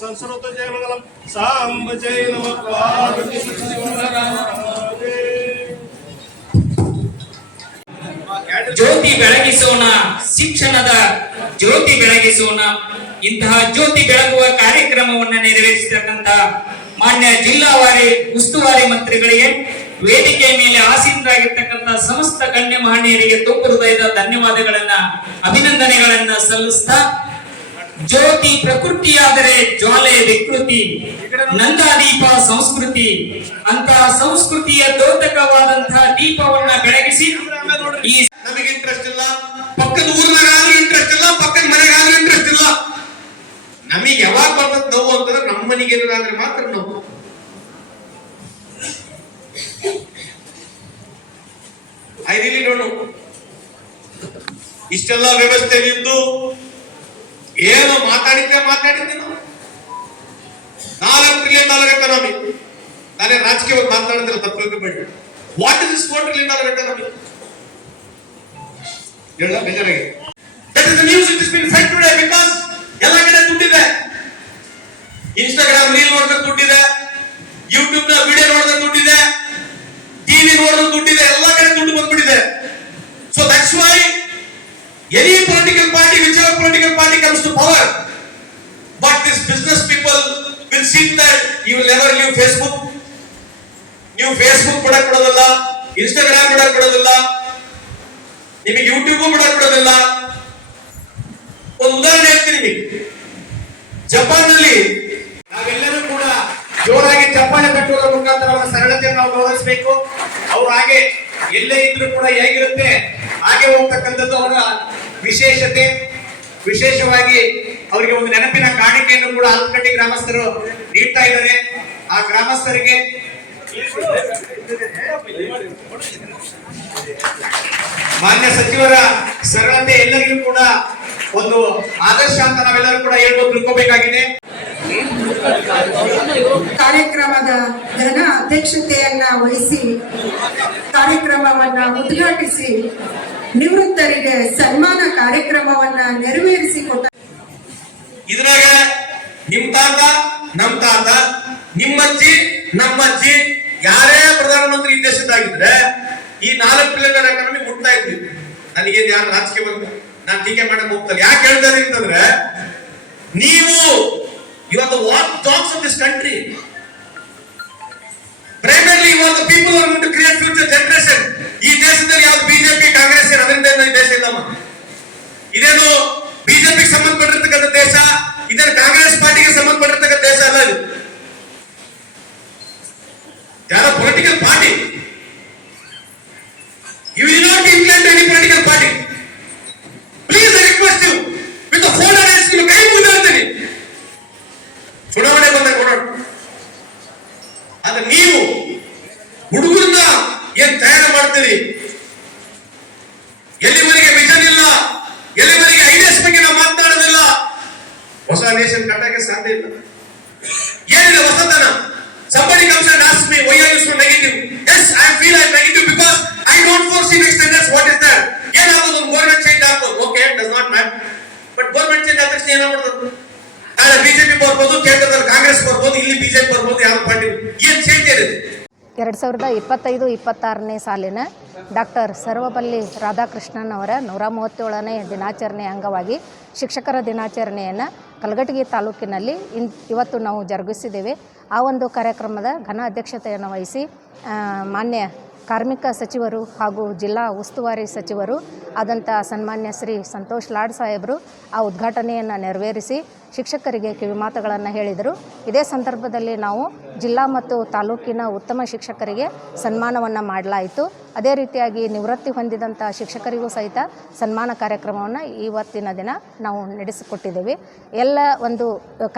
సంస్కృత జయమంగళం సాంబ జయ. ಜ್ಯೋತಿ ಬೆಳಗಿಸೋಣ, ಶಿಕ್ಷಣದ ಜ್ಯೋತಿ ಬೆಳಗಿಸೋಣ ಇಂತಹ ಜ್ಯೋತಿ ಬೆಳಗುವ ಕಾರ್ಯಕ್ರಮವನ್ನು ನೆರವೇರಿಸತಕ್ಕಂತ ಮಾನ್ಯ ಜಿಲ್ಲಾವಾರಿ, ಉಸ್ತುವಾರಿ ಮಂತ್ರಿಗಳಿಗೆ ವೇದಿಕೆಯ ಮೇಲೆ ಆಸೀನರಾಗಿರ್ತಕ್ಕಂಥ ಸಮಸ್ತ ಗಣ್ಯ ಮಹನೀಯರಿಗೆ ತುಂಬ ಹೃದಯದ ಧನ್ಯವಾದಗಳನ್ನ, ಅಭಿನಂದನೆಗಳನ್ನ ಸಲ್ಲಿಸ್ತಾ ಜ್ಯೋತಿ ಪ್ರಕೃತಿಯಾದರೆ ಜ್ವಾಲೆ ವಿಕೃತಿ, ನಂದಾದೀಪ ಸಂಸ್ಕೃತಿ. ಅಂತ ಸಂಸ್ಕೃತಿಯ ದೋತಕವಾದಂತಹ ದೀಪವನ್ನ ಬೆಳಗಿಸಿ ಈ ನಮಗೆ ಇಂಟ್ರೆಸ್ಟ್ ಇಲ್ಲ. ಪಕ್ಕದ ಊರ್ನಾಗ ಆದ್ರೂ ಇಂಟ್ರೆಸ್ಟ್ ಇಲ್ಲ, ಪಕ್ಕದ ಮನೆಗಾದ್ರೂ ಇಂಟ್ರೆಸ್ಟ್ ಇಲ್ಲ. ನಮಗೆ ಯಾವಾಗ ಬರ್ತದ ನೋವು ಅಂತಂದ್ರೆ ನಮ್ಮ ಮನೆಗೆ ಏನಾದ್ರೆ ಮಾತ್ರ ನೋವು. ಐ ರಿಲಿ ಡೋಂಟ್ ಇಷ್ಟೆಲ್ಲ ವ್ಯವಸ್ಥೆ ನಿಂತು ಏನು ಮಾತಾಡಿದ್ದೆ ನಾವು ನಾಲ್ಕು ಟ್ರಿಲಿಯನ್ ಡಾಲರ್ ಎಕಾನಮಿ ನಾನೇ ರಾಜಕೀಯವಾಗಿ ಮಾತಾಡಿದ್ರೆ ತಪ್ಪು ತಿಳ್ಕೊಬೇಡಿ what is this four trillion dollar economy ಹೇಳ ಬೇಜಾರಾಗಿ that is the news it is been fed today because ಎಲ್ಲ ಕಡೆ ದುಡ್ಡಿದೆ. ಇನ್ಸ್ಟಾಗ್ರಾಮ್ ರೀಲ್ ನೋಡ್ಬೇಕು ದುಡ್ಡಿದೆ ಯೂಟ್ಯೂಬ್ನ ವಿಡಿಯೋ ನೋಡಿದ್ರೆ ದುಡ್ಡಿದೆ ಟಿವಿ ನೋಡಿದ್ರೆ ದುಡ್ಡಿದೆ ಎಲ್ಲ ಕಡೆ ದುಡ್ಡು ಬಂದ್ಬಿಟ್ಟಿದೆ so that's why any political party which ever political party comes to power but people will people that seek will you leave Facebook. ನೀವು ಫೇಸ್ಬುಕ್ ಕೂಡ ಕೊಡೋದಿಲ್ಲ ಇನ್ಸ್ಟಾಗ್ರಾಮ್ ಕೂಡ ಕೊಡೋದಿಲ್ಲ, ನಿಮಗೆ ಯೂಟ್ಯೂಬ್ ಕೂಡ ಕೊಡೋದಿಲ್ಲ. ಒಂದು ಉದಾಹರಣೆ ಹೇಳ್ತೀನಿ ನಿಮಗೆ. ಜಪಾನ್ನಲ್ಲಿ ನಾವೆಲ್ಲರೂ ಕೂಡ ಜೋರಾಗಿ ಚಪ್ಪಾಳೆ ಕಟ್ಟುವುದರ ಮುಖಾಂತರ ಅವರ ಸರಳತೆಯನ್ನು ನಾವು ಗೌರವಿಸಬೇಕು. ಅವ್ರು ಹಾಗೆ ಎಲ್ಲೇ ಇದ್ರೂ ಕೂಡ ಹೇಗಿರುತ್ತೆ, ಹಾಗೆ ಹೋಗ್ತಕ್ಕಂಥದ್ದು ಅವರ ವಿಶೇಷತೆ. ವಿಶೇಷವಾಗಿ ಅವರಿಗೆ ಒಂದು ನೆನಪಿನ ಕಾಣಿಕೆಯನ್ನು ಕೂಡ ಆಲೂಕಟ್ಟಿ ಗ್ರಾಮಸ್ಥರು ನೀಡ್ತಾ ಇದ್ದಾರೆ. ಆ ಗ್ರಾಮಸ್ಥರಿಗೆ ಮಾನ್ಯ ಸಚಿವರ ಸರಳತೆ ಎಲ್ಲರಿಗೂ ಕೂಡ ಒಂದು ಆದರ್ಶ ಅಂತ ನಾವೆಲ್ಲರೂ ಕೂಡ ಹೇಳ್ಬೋದು, ತಿಳ್ಕೋಬೇಕಾಗಿದೆ. ಕಾರ್ಯಕ್ರಮದ ಜನ ಅಧ್ಯಕ್ಷತೆಯನ್ನ ವಹಿಸಿ, ಕಾರ್ಯಕ್ರಮವನ್ನ ಉದ್ಘಾಟಿಸಿ ನಿವೃತ್ತರಿಗೆ ಸನ್ಮಾನ ಕಾರ್ಯಕ್ರಮವನ್ನ ನೆರವೇರಿಸಿಕೊಟ್ಟ ಇದ್ರಾಗ ನಿಮ್ ತಾತ, ನಮ್ ತಾತ ನಿಮ್ಮಜ್ಜಿ ನಮ್ಮಜ್ಜಿ ಯಾರೇ ಪ್ರಧಾನಮಂತ್ರಿ ಈ ದೇಶದಾಗಿದ್ರೆ ಈ ನಾಲ್ಕು ಪಿಲ್ಲರ್ ಎಕಾನಮಿ ಮುಟ್ತಾ ಇದ್ವಿ. ನನಗೇನು ಯಾರು ರಾಜಕೀಯ ಬಂದ ನಾನು ಟೀಕೆ ಮಾಡಕ್ ಹೋಗ್ತಾರೆ ಯಾಕೆ ಹೇಳ್ತಾರೆ ಅಂತಂದ್ರೆ, ನೀವು ಇವತ್ತು what talks of this country? Primarily ಇವತ್ತು people are to create future generation ಈ ದೇಶದಲ್ಲಿ ಯಾವ್ದು ಬಿಜೆಪಿ ಕಾಂಗ್ರೆಸ್ ಅದರಿಂದ ಈ ದೇಶ ಇಲ್ಲಮ್ಮ? ಇದೇನು ಬಿಜೆಪಿಗೆ ಸಂಬಂಧಪಟ್ಟಿರ್ತಕ್ಕಂಥ ದೇಶ ಇದೇನು ಕಾಂಗ್ರೆಸ್ ಪಾರ್ಟಿಗೆ ಸಂಬಂಧಪಟ್ಟಿರ್ತಕ್ಕಂಥ ದೇಶ ಅಲ್ಲ ಇದು ಯಾರೋ political party you will not implant any political party please I request you with phone arrange ನಿಮ್ಮ ಕೈ ಮುಗಿದು ಹೇಳ್ತೀನಿ ಚುನಾವಣೆ ಬಂದಾಗ ನೋಡೋಣ ಆದ್ರೆ ನೀವು ಹುಡುಗರನ್ನ ಏನ್ ತಯಾರು ಮಾಡ್ತೀರಿ? ಎಲ್ಲಿವರೆಗೆ ವಿಷನ್ ಇಲ್ಲ? ಎಲ್ಲಿವರೆಗೆ ಐಡಿಯಾಸ್ ಬಗ್ಗೆ ನಾವು ಮಾತನಾಡೋದಿಲ್ಲ? ಹೊಸ ನೇಷನ್ ಕಟ್ಟಕ್ಕೆ ಸಾಧ್ಯ ಇಲ್ಲ. ಏನಿದೆ ಹೊಸತನ? somebody comes and asks me, why are you so negative? Yes I feel i'm negative because i don't foresee next 10 years. What is that? ಏನಾಗೋದು? ಒಂದು ಗೌರ್ಮೆಂಟ್ ಚೇಂಜ್ ಆಗ್ಬೋದು. Okay does not matter but government change ಆದ ತಕ್ಷಣ ಏನಾಗ್ಬಿಡ್ತದೆ ನಾಳೆ BJP ಬರ್ಬೋದು, ಕೇಂದ್ರದಲ್ಲಿ ಕಾಂಗ್ರೆಸ್ ಬರ್ಬೋದು, ಇಲ್ಲಿ ಬಿಜೆಪಿ ಬರ್ಬೋದು ಯಾವ ಪಾರ್ಟಿ ಏನ್ ಚೇಂಜ್ ಇದೆ ಎರಡು ಸಾವಿರದ ಇಪ್ಪತ್ತೈದು, ಇಪ್ಪತ್ತಾರನೇ ಸಾಲಿನ ಡಾಕ್ಟರ್ ಸರ್ವಪಲ್ಲಿ ರಾಧಾಕೃಷ್ಣನ್ ಅವರ ನೂರ ಮೂವತ್ತೇಳನೇ ದಿನಾಚರಣೆ ಅಂಗವಾಗಿ ಶಿಕ್ಷಕರ ದಿನಾಚರಣೆಯನ್ನು ಕಲಘಟಗಿ ತಾಲೂಕಿನಲ್ಲಿ ಇನ್ ಇವತ್ತು ನಾವು ಜರುಗಿಸಿದ್ದೇವೆ. ಆ ಒಂದು ಕಾರ್ಯಕ್ರಮದ ಘನ ಅಧ್ಯಕ್ಷತೆಯನ್ನು ವಹಿಸಿ ಮಾನ್ಯ ಕಾರ್ಮಿಕ ಸಚಿವರು ಹಾಗೂ ಜಿಲ್ಲಾ ಉಸ್ತುವಾರಿ ಸಚಿವರು ಆದಂಥ ಸನ್ಮಾನ್ಯ ಶ್ರೀ ಸಂತೋಷ್ ಲಾಡ್ ಸಾಹೇಬರು ಆ ಉದ್ಘಾಟನೆಯನ್ನು ನೆರವೇರಿಸಿ ಶಿಕ್ಷಕರಿಗೆ ಕಿವಿಮಾತುಗಳನ್ನು ಹೇಳಿದರು. ಇದೇ ಸಂದರ್ಭದಲ್ಲಿ ನಾವು ಜಿಲ್ಲಾ ಮತ್ತು ತಾಲೂಕಿನ ಉತ್ತಮ ಶಿಕ್ಷಕರಿಗೆ ಸನ್ಮಾನವನ್ನು ಮಾಡಲಾಯಿತು. ಅದೇ ರೀತಿಯಾಗಿ ನಿವೃತ್ತಿ ಹೊಂದಿದಂಥ ಶಿಕ್ಷಕರಿಗೂ ಸಹಿತ ಸನ್ಮಾನ ಕಾರ್ಯಕ್ರಮವನ್ನು ಇವತ್ತಿನ ದಿನ ನಾವು ನಡೆಸಿಕೊಟ್ಟಿದ್ದೇವೆ. ಎಲ್ಲ ಒಂದು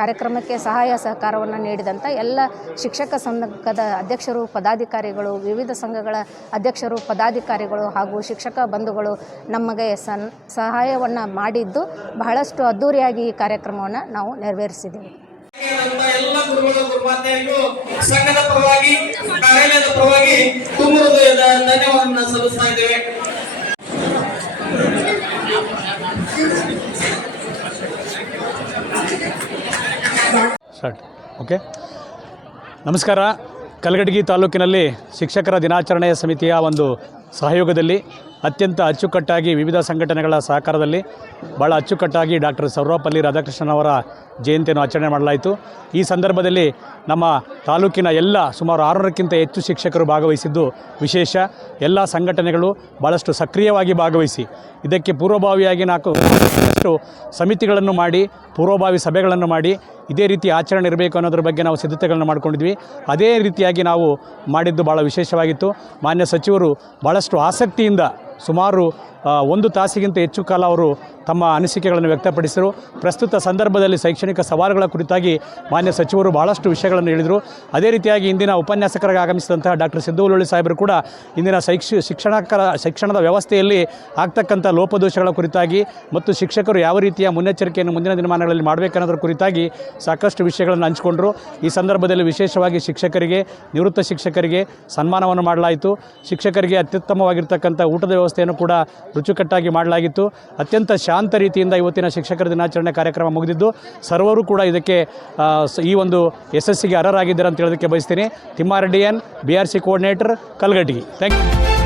ಕಾರ್ಯಕ್ರಮಕ್ಕೆ ಸಹಾಯ ಸಹಕಾರವನ್ನು ನೀಡಿದಂಥ ಎಲ್ಲ ಶಿಕ್ಷಕ ಸಂಘದ ಅಧ್ಯಕ್ಷರು, ಪದಾಧಿಕಾರಿಗಳು, ವಿವಿಧ ಸಂಘಗಳ ಅಧ್ಯಕ್ಷರು, ಪದಾಧಿಕಾರಿಗಳು ಹಾಗೂ ಶಿಕ್ಷಕ ಬಂಧುಗಳು ನಮಗೆ ಸನ್, ಸಹಾಯವನ್ನು ಮಾಡಿದ್ದು ಬಹಳಷ್ಟು ಅದ್ಧೂರಿಯಾಗಿ ಈ ಕಾರ್ಯಕ್ರಮವನ್ನು ನಾವು ನೆರವೇರಿಸಿದ್ದೀವಿ ಎಲ್ಲ ಗುರುಗಳು ಗುರುಮಾತೆಯರು ಸಂಘದ ಪರವಾಗಿ ಕಾರ್ಯಾಲಯದ ಪರವಾಗಿ ತುಂಬ ಹೃದಯದ ಧನ್ಯವಾದವನ್ನು ಸಲ್ಲಿಸ್ತಾ ಇದ್ದೇವೆ. ಸ್ಟಾರ್ಟ್ ಓಕೆ ನಮಸ್ಕಾರ. ಕಲಗಡಗಿ ತಾಲೂಕಿನಲ್ಲಿ ಶಿಕ್ಷಕರ ದಿನಾಚರಣೆಯ ಸಮಿತಿಯ ಒಂದು ಸಹಯೋಗದಲ್ಲಿ ಅತ್ಯಂತ ಅಚ್ಚುಕಟ್ಟಾಗಿ ವಿವಿಧ ಸಂಘಟನೆಗಳ ಸಹಕಾರದಲ್ಲಿ ಭಾಳ ಅಚ್ಚುಕಟ್ಟಾಗಿ ಡಾಕ್ಟರ್ ಸರ್ವಪಲ್ಲಿ ರಾಧಾಕೃಷ್ಣನ್ ಅವರ ಜಯಂತಿಯನ್ನು ಆಚರಣೆ ಮಾಡಲಾಯಿತು. ಈ ಸಂದರ್ಭದಲ್ಲಿ ನಮ್ಮ ತಾಲೂಕಿನ ಎಲ್ಲ ಸುಮಾರು ಆರರಕ್ಕಿಂತ ಹೆಚ್ಚು ಶಿಕ್ಷಕರು ಭಾಗವಹಿಸಿದ್ದು ವಿಶೇಷ. ಎಲ್ಲ ಸಂಘಟನೆಗಳು ಭಾಳಷ್ಟು ಸಕ್ರಿಯವಾಗಿ ಭಾಗವಹಿಸಿ. ಇದಕ್ಕೆ ಪೂರ್ವಭಾವಿಯಾಗಿ ನಾಲ್ಕು ಸಮಿತಿಗಳನ್ನು ಮಾಡಿ, ಪೂರ್ವಭಾವಿ ಸಭೆಗಳನ್ನು ಮಾಡಿ ಇದೇ ರೀತಿ ಆಚರಣೆ ಇರಬೇಕು ಅನ್ನೋದ್ರ ಬಗ್ಗೆ ನಾವು ಸಿದ್ಧತೆಗಳನ್ನು ಮಾಡ್ಕೊಂಡಿದ್ವಿ. ಅದೇ ರೀತಿಯಾಗಿ ನಾವು ಮಾಡಿದ್ದು ಭಾಳ ವಿಶೇಷವಾಗಿತ್ತು. ಮಾನ್ಯ ಸಚಿವರು ಭಾಳಷ್ಟು ಆಸಕ್ತಿಯಿಂದ ಸುಮಾರು ಒಂದು ತಾಸಿಗಿಂತ ಹೆಚ್ಚು ಕಾಲ ಅವರು ತಮ್ಮ ಅನಿಸಿಕೆಗಳನ್ನು ವ್ಯಕ್ತಪಡಿಸಿದರು. ಪ್ರಸ್ತುತ ಸಂದರ್ಭದಲ್ಲಿ ಶೈಕ್ಷಣಿಕ ಸವಾಲುಗಳ ಕುರಿತಾಗಿ ಮಾನ್ಯ ಸಚಿವರು ಭಾಳಷ್ಟು ವಿಷಯಗಳನ್ನು ಹೇಳಿದರು. ಅದೇ ರೀತಿಯಾಗಿ ಇಂದಿನ ಉಪನ್ಯಾಸಕರಾಗಿ ಆಗಮಿಸಿದಂತಹ ಡಾಕ್ಟರ್ ಸಿದ್ದು ಸಾಹೇಬರು ಕೂಡ ಇಂದಿನ ಶೈಕ್ಷ, ಶಿಕ್ಷಣಕರ, ಶಿಕ್ಷಣದ ವ್ಯವಸ್ಥೆಯಲ್ಲಿ ಆಗ್ತಕ್ಕಂಥ ಲೋಪದೋಷಗಳ ಕುರಿತಾಗಿ ಮತ್ತು ಶಿಕ್ಷಕರು ಯಾವ ರೀತಿಯ ಮುನ್ನೆಚ್ಚರಿಕೆಯನ್ನು ಮುಂದಿನ ದಿನಮಾನಗಳಲ್ಲಿ ಮಾಡಬೇಕನ್ನೋದ್ರ ಕುರಿತಾಗಿ ಸಾಕಷ್ಟು ವಿಷಯಗಳನ್ನು ಹಂಚಿಕೊಂಡರು. ಈ ಸಂದರ್ಭದಲ್ಲಿ ವಿಶೇಷವಾಗಿ ಶಿಕ್ಷಕರಿಗೆ, ನಿವೃತ್ತ ಶಿಕ್ಷಕರಿಗೆ ಸನ್ಮಾನವನ್ನು ಮಾಡಲಾಯಿತು. ಶಿಕ್ಷಕರಿಗೆ ಅತ್ಯುತ್ತಮವಾಗಿರ್ತಕ್ಕಂಥ ಊಟದ ವ್ಯವಸ್ಥೆಯನ್ನು ಕೂಡ ರುಚುಕಟ್ಟಾಗಿ ಮಾಡಲಾಗಿತ್ತು. ಅತ್ಯಂತ ಶಾಂತ ರೀತಿಯಿಂದ ಇವತ್ತಿನ ಶಿಕ್ಷಕರ ದಿನಾಚರಣೆ ಕಾರ್ಯಕ್ರಮ ಮುಗಿದಿದ್ದು, ಸರ್ವರು ಕೂಡ ಇದಕ್ಕೆ ಈ ಒಂದು ಯಶಸ್ಸಿಗೆ ಅರ್ಹರಾಗಿದ್ದಾರೆ ಅಂತ ಹೇಳೋದಕ್ಕೆ ಬಯಸ್ತೀನಿ. Thimmareddy N B R C coordinator ಕಲ್ಗಟ್ಟಿಗೆ thank you